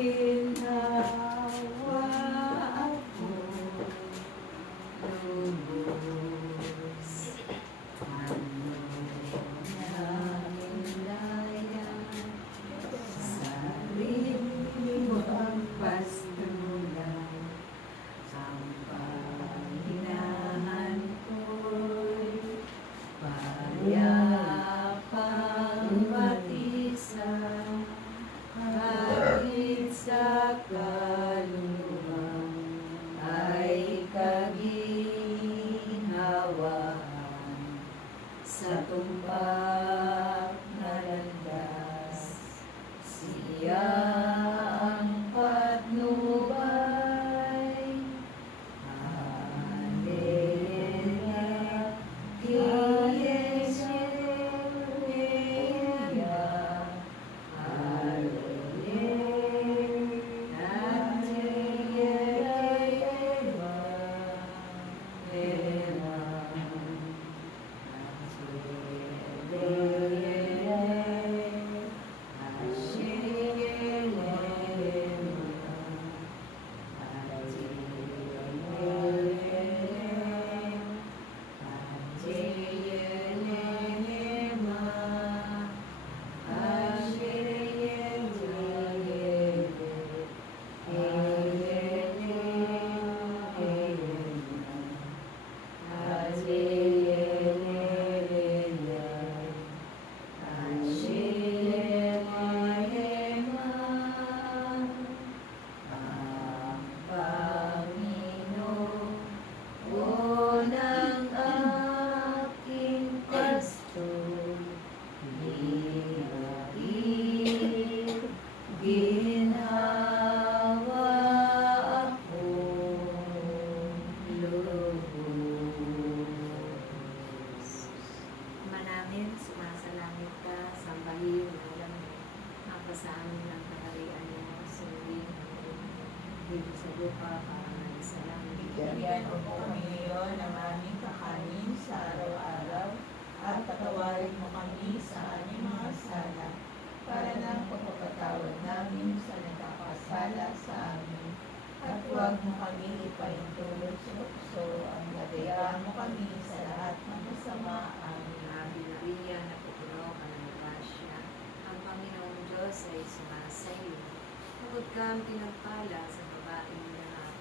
ginhawa ako lubos. Ano na ilaya, sarili mo ang pastulan. Ang panginahan ko'y payapang batisan, kahit sa kaluluwang ay kaginhawaan. Sa tumpak na landas, siya ang patnubay. Hallelujah, Hallelujah, ginhawa ako lubos. Ama namin, sumasalangit ka, sambahin mo lang mapa sa amin ang kaharian mo, sundin dito sa lupa, para sa langit. Bigyan mo po kami ngayon ng aming kakanin sa araw-araw at patawarin mo kami sa aming mga sala para ng pagpapatawad namin sa nagkakasala sa amin. At huwag mo kami ipaintulot sa tukso ang gagayaan mo kami sa lahat ng masama. Amen. Ave Maria, napupuno ka ng grasya, ang Panginoong Diyos ay sumasa iyo. Bukod kang pinagpala sa babaeng lahat,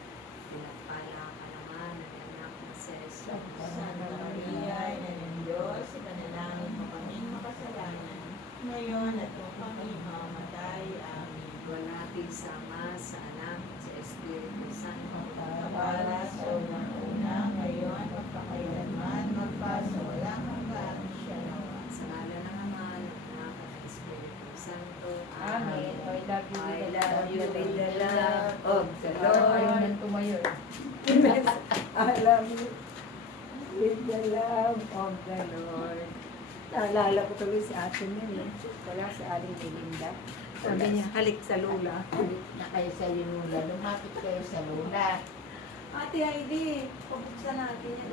pinagpala ka naman ng anak na si Jesus. Santa Maria, Ina ng Diyos, ipanalangin mo kaming makasalanan, ngayon at kung kami mamamatay. Amen. Iwanapin sa Ama, sa Anak, sa Espiritu Santo. Para sa unang-una, ngayon, magpakailanman, magpasawalang hanggan, siya nawa. Sa ngala ng Ama, ng Anak, at ng Espiritu Santo. Amen. I love you I with the love you with the love of the Lord. Ayaw Lord. nang tumayo. I love you with the love of the Lord. Naalala ko tuloy si ate niya. Wala si Aling Belinda. Sabi niya, halik sa lula. Halik na kayo sa Lula, lumapit kayo sa Lula. Ate Heidi, pabuksan natin yan.